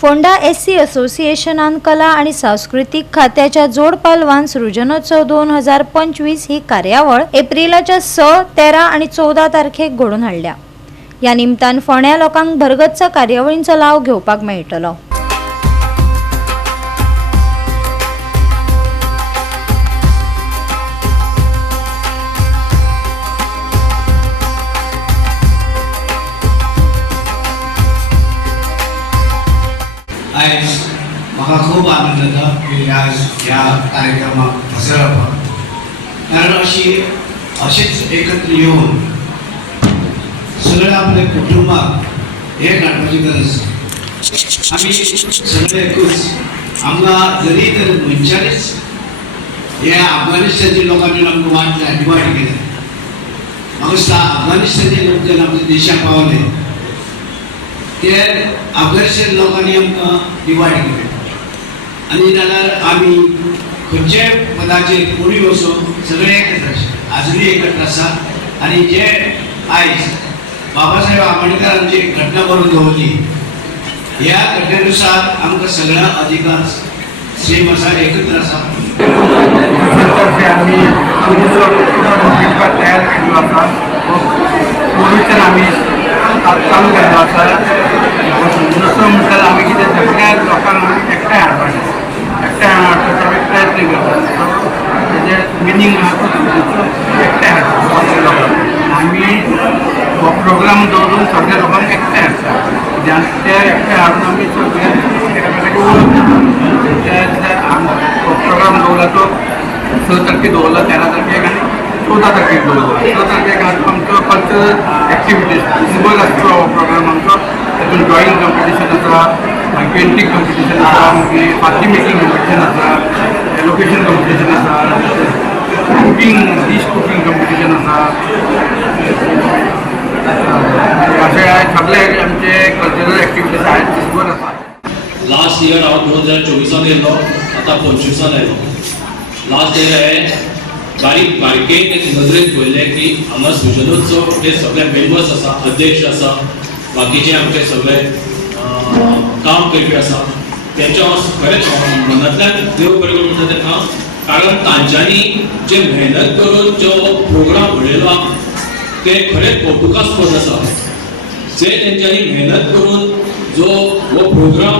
Phonda SC असोसिएशनान कला आणि सांस्कृतिक खात्याच्या जोड पालवान सृजनोत्सव 2025 ही कार्यावळ एप्रिलाच्या 6, 13 आणि 14 तारखेक घडोवन हाडल्या। या निमतान फोंड्या लोकांक भरगच्च कार्यावळींचो लाव घेवपाक मेळटलो। आज म्हाका खूब आनंद जाता की आज ह्या कार्यक्रमाक हजर रावपाक, कारण अशेंच एकत्र येवन सगळ्या आपल्या कुटुंबाक हे काडपाची गरज। आमी सगळे एकूच आमकां जरी तर मनशानीच ह्या अफगानिस्तानच्या लोकांनी आमकां वाटल्या डिवायड केलें। म्हाका दिसता अफगानिस्तानचे लोक जेन्ना आमच्या देशाक पावले ते अफगानिस्तान लोकांनी आमकां डिवायड केले आनी जाल्यार आमी खंयच्याय पदाचेर कोणी वचो सगळे एकत्र आसा, आजुनूय एकत्र आसा। आनी जे आयज बाबासाहेब आंबेडकरांची घटना करून दवरली ह्या घटनेनुसार आमकां सगळ्यांक अधिकार सेम आसा, एकत्र आसा। तयार केल्लो आसा, भविष्यान आमी काम केल्लो आसा। दुसरो म्हणल्यार आमी कितें सगळ्या लोकांक एकठांय हाडपाचो आमी प्रयत्न करतात। तेजें मिनींग एकठांय हाडपाचो लोकांक आमी हो प्रोग्राम दवरून सगळ्या लोकांक एकठांय हाडटा। ते एकठांय हाडून आमी सगळे एकामेकांची वळख हो प्रोग्राम दवरला तो 6 तारखेक दवरला, 13 तारखेक आनी 14 तारखेक दवरला। 14 तारखेक आमचो कल्चरल एक्टिविटीज सिंबल आसता हो प्रोग्राम आमचो। तातूंत ड्रॉइंग कॉम्पिटिशन आसा, मागीर पेंटींग कॉम्पिटिशन आसा, मागीर फाती मेकिंग कॉम्पिटिशन आसा, एलोकेशन कॉम्पिटिशन आसा, कुकिंग डिश कुकिंग कॉम्पिटिशन आसा। अशे सगळे आमचे कल्चरल एक्टिविटीज आयज दिसभर आसा। लास्ट इयर हांव 2024 येयलो, आतां 25 आयलो। लास्ट इयर हे बारीकेन एक नदरेन पळयलें की हांगा सृजनोत्सव ते सगळे मेंबर्स आसा, अध्यक्ष आसा, बाकीचे आमचे सगळे काम करपी आसा, तेंच्या खरेंच मनांतल्यान देव बरें करूं म्हणटा तें काम। कारण तांच्यांनी जे मेहनत करून जो प्रोग्राम घडयलो ते खरेंच कौतुकास्पद आसा। जे तेंच्यांनी मेहनत करून जो हो प्रोग्राम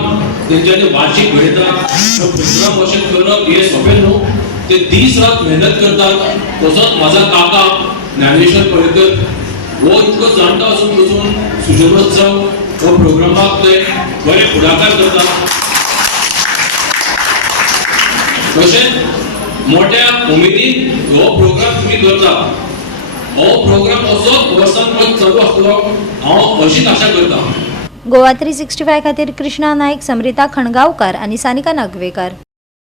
तेंच्यांनी वार्षिक घडयता, तो प्रोग्राम अशें करप हे सोंपें न्हू। ते दीस रात मेहनत करतात। तसोच माझा काका ज्ञानेश्वर पळेकर हो इतको जाणटो आसून पसून सृजनोत्सव हो प्रोग्रामाक ते बरे फुडाकार करतात। तशेंच मोठ्या उमेदीन हो प्रोग्राम तुम्ही करता, हो प्रोग्राम असोच वर्सान चालू आसतलो हांव अशीच आशा करता। गोवा 365 खातीर कृष्णा नायक, समरिता खणगांवकार आणि सानिका नागवेकर।